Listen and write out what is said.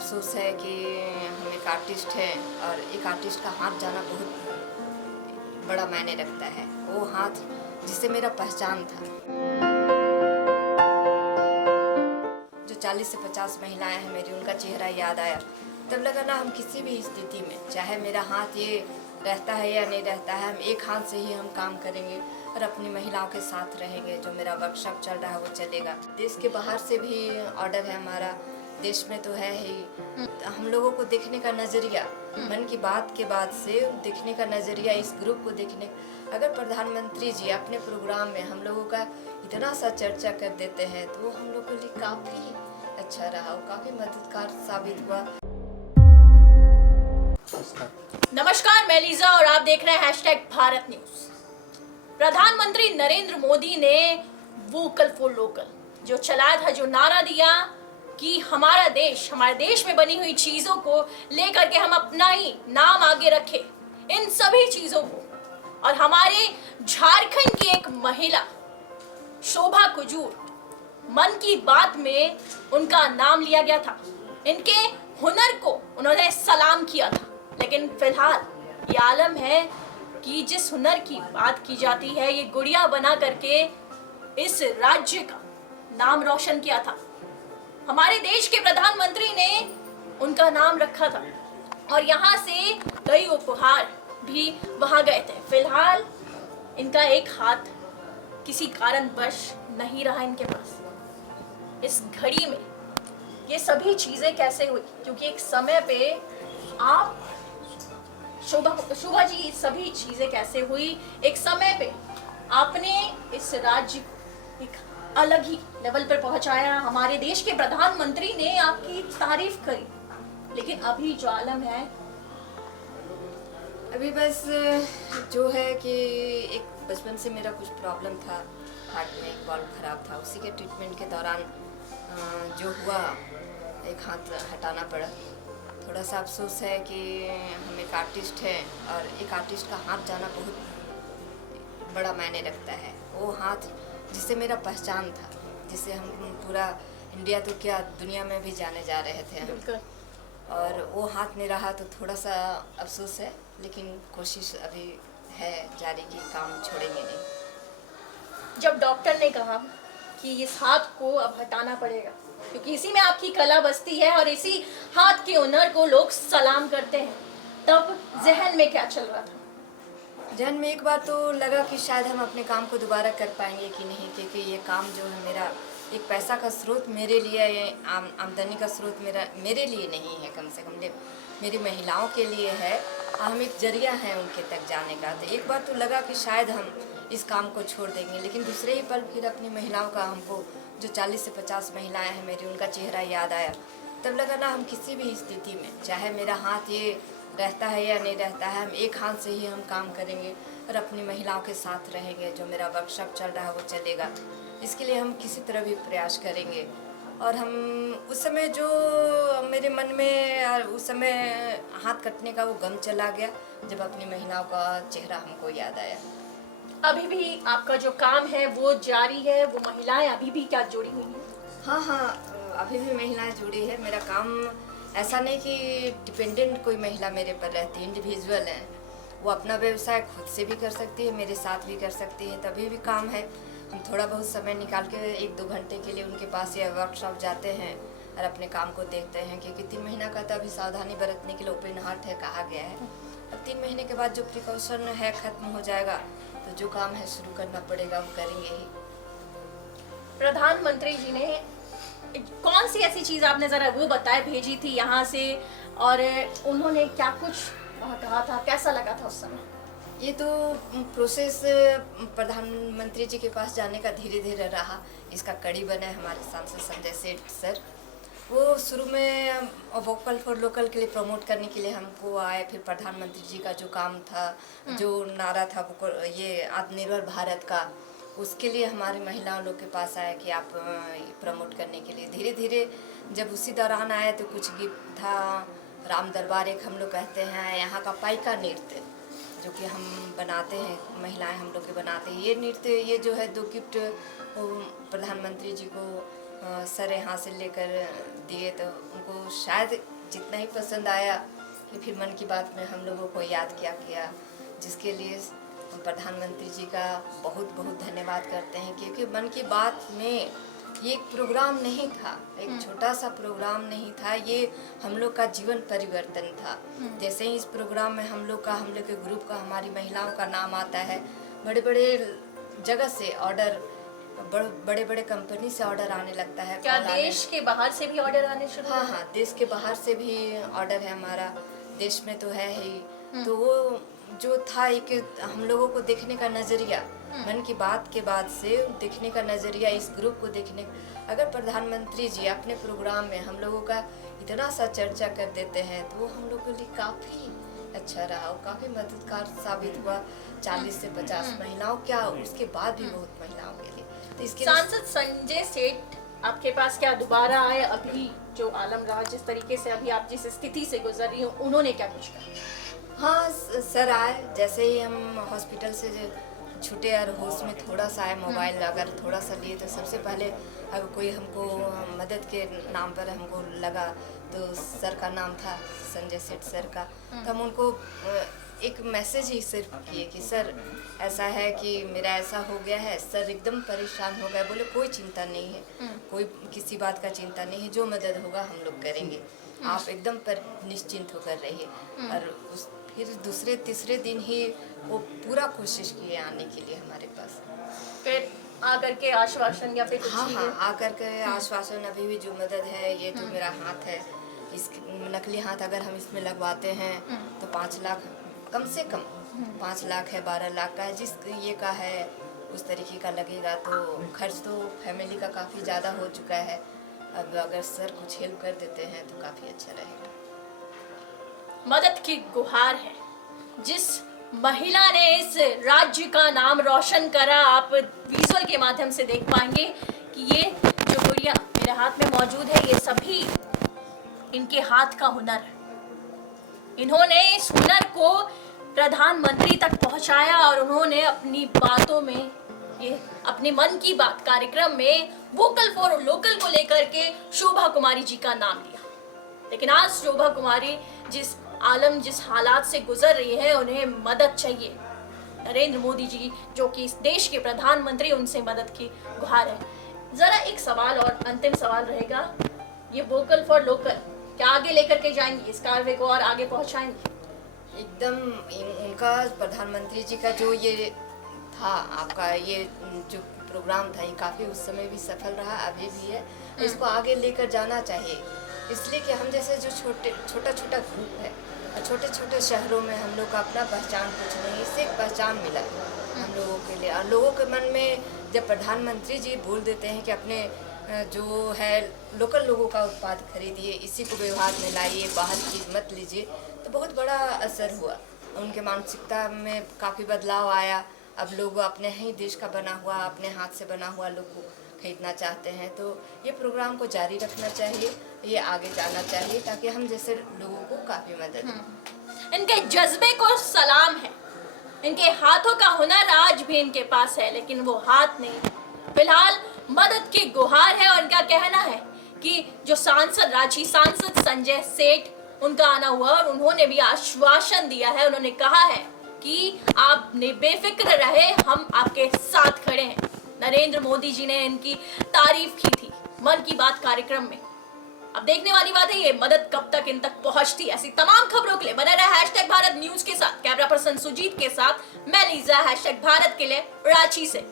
अफसोस है कि हम एक आर्टिस्ट हैं और एक आर्टिस्ट का हाथ जाना बहुत बड़ा मायने रखता है। वो हाथ जिससे मेरा पहचान था। जो 40 से 50 महिलाएं हैं मेरी, उनका चेहरा याद आया। तब लगा ना, हम किसी भी स्थिति में, चाहे मेरा हाथ ये रहता है या नहीं रहता है, हम एक हाथ से ही हम काम करेंगे और अपनी महिलाओं के साथ रहेंगे। जो मेरा वर्कशॉप चल रहा है वो चलेगा। देश के बाहर से भी ऑर्डर है हमारा, देश में तो है ही। हम लोगों को देखने का नज़रिया, मन की बात के बाद से देखने का नज़रिया, इस ग्रुप को देखने, अगर प्रधानमंत्री जी अपने प्रोग्राम में हम लोगों का इतना सा चर्चा कर देते हैं तो वो हम लोग के लिए काफ़ी अच्छा रहा, वो काफ़ी मददगार साबित हुआ। नमस्कार, मैं लीजा और आप देख रहे हैं #भारत न्यूज। प्रधानमंत्री नरेंद्र मोदी ने वोकल फॉर लोकल जो चलाया था, जो नारा दिया कि हमारे देश में बनी हुई चीजों को लेकर के हम अपना ही नाम आगे रखें, इन सभी चीजों को। और हमारे झारखंड की एक महिला शोभा कुजूर, मन की बात में उनका नाम लिया गया था। इनके हुनर को उन्होंने सलाम किया था। लेकिन फिलहाल ये आलम है कि जिस हुनर की बात की जाती है, ये गुड़िया बना करके इस राज्य का नाम रोशन किया था। हमारे देश के प्रधानमंत्री ने उनका नाम रखा था और यहाँ से कई उपहार भी वहां गए थे। फिलहाल इनका एक हाथ किसी कारणवश नहीं रहा इनके पास। इस घड़ी में ये सभी चीजें कैसे हुई? क्योंकि एक समय पे आप शोभा जी, सभी चीजें कैसे हुई? एक समय पे आपने इस राज्य को एक अलग ही लेवल पर पहुंचाया। हमारे देश के प्रधानमंत्री ने आपकी तारीफ करी। लेकिन अभी जो आलम है, अभी बस जो है कि एक बचपन से मेरा कुछ प्रॉब्लम था, हार्ट में एक वाल्व खराब था। उसी के ट्रीटमेंट के दौरान जो हुआ, एक हाथ हटाना पड़ा। थोड़ा सा अफसोस है कि हम एक आर्टिस्ट हैं और एक आर्टिस्ट का हाथ जाना बहुत बड़ा मायने रखता है। वो हाथ जिससे मेरा पहचान था, जिसे हम पूरा इंडिया तो क्या दुनिया में भी जाने जा रहे थे हम, और वो हाथ नहीं रहा तो थोड़ा सा अफसोस है। लेकिन कोशिश अभी है जारी की, काम छोड़ेंगे नहीं। जब डॉक्टर ने कहा कि इस हाथ को अब हटाना पड़ेगा क्योंकि इसी में आपकी कला बसती है और इसी हाथ के हुनर को लोग सलाम करते हैं, तब जहन में क्या चल रहा था? जहन में एक बार तो लगा कि शायद हम अपने काम को दोबारा कर पाएंगे कि नहीं, क्योंकि ये काम जो है मेरा एक पैसा का स्रोत मेरे लिए, ये आमदनी का स्रोत मेरे लिए नहीं है, कम से कम मेरी महिलाओं के लिए है। हम एक जरिया हैं उनके तक जाने का। तो एक बार तो लगा कि शायद हम इस काम को छोड़ देंगे, लेकिन दूसरे ही पल फिर अपनी महिलाओं का, हमको जो 40 से 50 महिलाएं हैं मेरी, उनका चेहरा याद आया। तब लगा ना, हम किसी भी स्थिति में, चाहे मेरा हाथ ये रहता है या नहीं रहता है, हम एक हाथ से ही हम काम करेंगे और अपनी महिलाओं के साथ रहेंगे। जो मेरा वर्कशॉप चल रहा है वो चलेगा। इसके लिए हम किसी तरह भी प्रयास करेंगे। और हम उस समय जो मेरे मन में, और उस समय हाथ कटने का वो गम चला गया जब अपनी महिलाओं का चेहरा हमको याद आया। अभी भी आपका जो काम है वो जारी है? वो महिलाएं अभी भी क्या जुड़ी हुई हैं? हाँ, अभी भी महिलाएं जुड़ी है। मेरा काम ऐसा नहीं कि डिपेंडेंट कोई महिला मेरे पर रहती है, इंडिविजुअल है। वो अपना व्यवसाय खुद से भी कर सकती है, मेरे साथ भी कर सकती है, तभी भी काम है। हम थोड़ा बहुत समय निकाल के 1-2 घंटे के लिए उनके पास या वर्कशॉप जाते हैं और अपने काम को देखते हैं। क्योंकि 3 महीना का तो अभी सावधानी बरतने के लिए ओपन हार्ट है, कहा गया है। अब 3 महीने के बाद जो प्रिकॉशन है खत्म हो जाएगा, तो जो काम है शुरू करना पड़ेगा, हम करेंगे ही। प्रधानमंत्री जी ने कौन सी ऐसी चीज, आपने जरा वो बताए, भेजी थी यहाँ से, और उन्होंने क्या कुछ कहा था? कैसा लगा था उस समय? ये तो प्रोसेस प्रधानमंत्री जी के पास जाने का धीरे धीरे रहा। इसका कड़ी बने हमारे सांसद संजय सेठ सर। वो शुरू में वोकल फॉर लोकल के लिए प्रमोट करने के लिए हमको आए। फिर प्रधानमंत्री जी का जो काम था, जो नारा था वो ये आत्मनिर्भर भारत का, उसके लिए हमारी महिलाओं लोग के पास आए कि आप प्रमोट करने के लिए। धीरे धीरे जब उसी दौरान आए तो कुछ गिफ्ट था। राम दरबार एक हम लोग कहते हैं, यहाँ का पाइका नृत्य जो कि हम बनाते हैं, महिलाएं हम लोग के बनाते हैं। ये नृत्य, ये जो है 2 गिफ्ट प्रधानमंत्री जी को सर यहाँ से लेकर दिए, तो उनको शायद जितना ही पसंद आया कि फिर मन की बात में हम लोगों को याद किया, जिसके लिए हम प्रधानमंत्री जी का बहुत बहुत धन्यवाद करते हैं। क्योंकि मन की बात में ये एक प्रोग्राम नहीं था, एक छोटा सा प्रोग्राम नहीं था, ये हम लोग का जीवन परिवर्तन था। जैसे ही इस प्रोग्राम में हम लोग के ग्रुप का, हमारी महिलाओं का नाम आता है, बड़े बड़े जगह से ऑर्डर, बड़े बड़े कंपनी से ऑर्डर आने लगता है। क्या देश के बाहर से भी ऑर्डर आने शुरू हुए? हाँ, देश के बाहर से भी ऑर्डर है, हमारा देश में तो है ही। तो वो जो था एक हम लोगों को देखने का नज़रिया, मन की बात के बाद से देखने का नज़रिया, इस ग्रुप को देखने, अगर प्रधानमंत्री जी अपने प्रोग्राम में हम लोगों का इतना सा चर्चा कर देते हैं तो वो हम लोग के लिए काफ़ी अच्छा रहा और काफ़ी मददगार साबित हुआ। 40 से 50 महिलाओं, क्या उसके बाद भी बहुत महिलाओं के लिए। तो इसके सांसद संजय सेठ आपके पास क्या दोबारा आए? अभी जो आलम राज, जिस तरीके से अभी आप जिस स्थिति से गुजर रही हो, उन्होंने क्या कुछ कहा? हाँ, सर आए। जैसे ही हम हॉस्पिटल से छूटे और होश में थोड़ा सा आए, मोबाइल अगर थोड़ा सा लिए, तो सबसे पहले अगर कोई हमको मदद के नाम पर हमको लगा तो सर का नाम था, संजय सेठ सर का। तो हम उनको एक मैसेज ही सिर्फ किए कि सर ऐसा है कि मेरा ऐसा हो गया है। सर एकदम परेशान हो गए, बोले कोई चिंता नहीं है, कोई किसी बात का चिंता नहीं है, जो मदद होगा हम लोग करेंगे, आप एकदम पर निश्चिंत होकर रहिए। और फिर दूसरे तीसरे दिन ही वो पूरा कोशिश किए आने के लिए हमारे पास। फिर आकर के आश्वासन या फिर कुछ हाँ, चीजें? आकर के आश्वासन, अभी भी जो मदद है, ये जो मेरा हाथ है, इस नकली हाथ अगर हम इसमें लगवाते हैं तो 5 लाख कम से कम, 5 लाख है, 12 लाख का है, जिस ये का है उस तरीके का लगेगा। तो खर्च तो फैमिली का काफ़ी ज़्यादा हो चुका है। अब अगर सर कुछ हेल्प कर देते हैं तो काफ़ी अच्छा रहेगा। मदद की गुहार है, जिस महिला ने इस राज्य का नाम रोशन करा, आप विजुअल के माध्यम से देख पाएंगे कि ये जो गुड़िया मेरे हाथ में मौजूद है, ये सभी इनके हाथ का हुनर। इन्होंने इस हुनर को प्रधानमंत्री तक पहुंचाया और उन्होंने अपनी बातों में, ये अपने मन की बात कार्यक्रम में वोकल फॉर लोकल को लेकर के शोभा कुमारी जी का नाम लिया। लेकिन आज शोभा कुमारी जिस हालात से गुजर रही है, उन्हें मदद चाहिए। नरेंद्र मोदी जी जो कि इस देश के प्रधानमंत्री, उनसे मदद की गुहार है। जरा एक सवाल और अंतिम सवाल रहेगा, ये वोकल फॉर लोकल क्या आगे लेकर के जाएंगे, इस कार्य को और आगे पहुंचाएंगे? एकदम उनका, प्रधानमंत्री जी का जो ये था, आपका ये जो प्रोग्राम था, ये काफ़ी उस समय भी सफल रहा, अभी भी है। इसको आगे लेकर जाना चाहिए, इसलिए कि हम जैसे जो छोटा छोटा ग्रुप है, छोटे छोटे शहरों में हम लोग का अपना पहचान कुछ नहीं, इससे एक पहचान मिला हम लोगों के लिए। और लोगों के मन में जब प्रधानमंत्री जी बोल देते हैं कि अपने जो है लोकल लोगों का उत्पाद खरीदिए, इसी को व्यवहार में लाइए, बाहर चीज़ मत लीजिए, तो बहुत बड़ा असर हुआ। उनके मानसिकता में काफ़ी बदलाव आया। अब लोग अपने ही देश का बना हुआ, अपने हाथ से बना हुआ लोग को खरीदना चाहते हैं। तो ये प्रोग्राम को जारी रखना चाहिए, ये आगे जाना चाहिए, ताकि हम जैसे लोगों को काफ़ी मदद हो। इनके जज्बे को सलाम है, इनके हाथों का हुनर आज भी इनके पास है, लेकिन वो हाथ नहीं। फिलहाल मदद की गुहार है और इनका कहना है कि जो रांची सांसद संजय सेठ, उनका आना हुआ और उन्होंने भी आश्वासन दिया है। उन्होंने कहा है कि आप बेफिक्र रहे, हम आपके साथ खड़े हैं। नरेंद्र मोदी जी ने इनकी तारीफ की थी मन की बात कार्यक्रम में। अब देखने वाली बात है ये मदद कब तक इन तक पहुंचती है। ऐसी तमाम खबरों के लिए बने रहे #भारत न्यूज के साथ। कैमरा पर्सन सुजीत के साथ मैं लीजा, #भारत के लिए रांची से।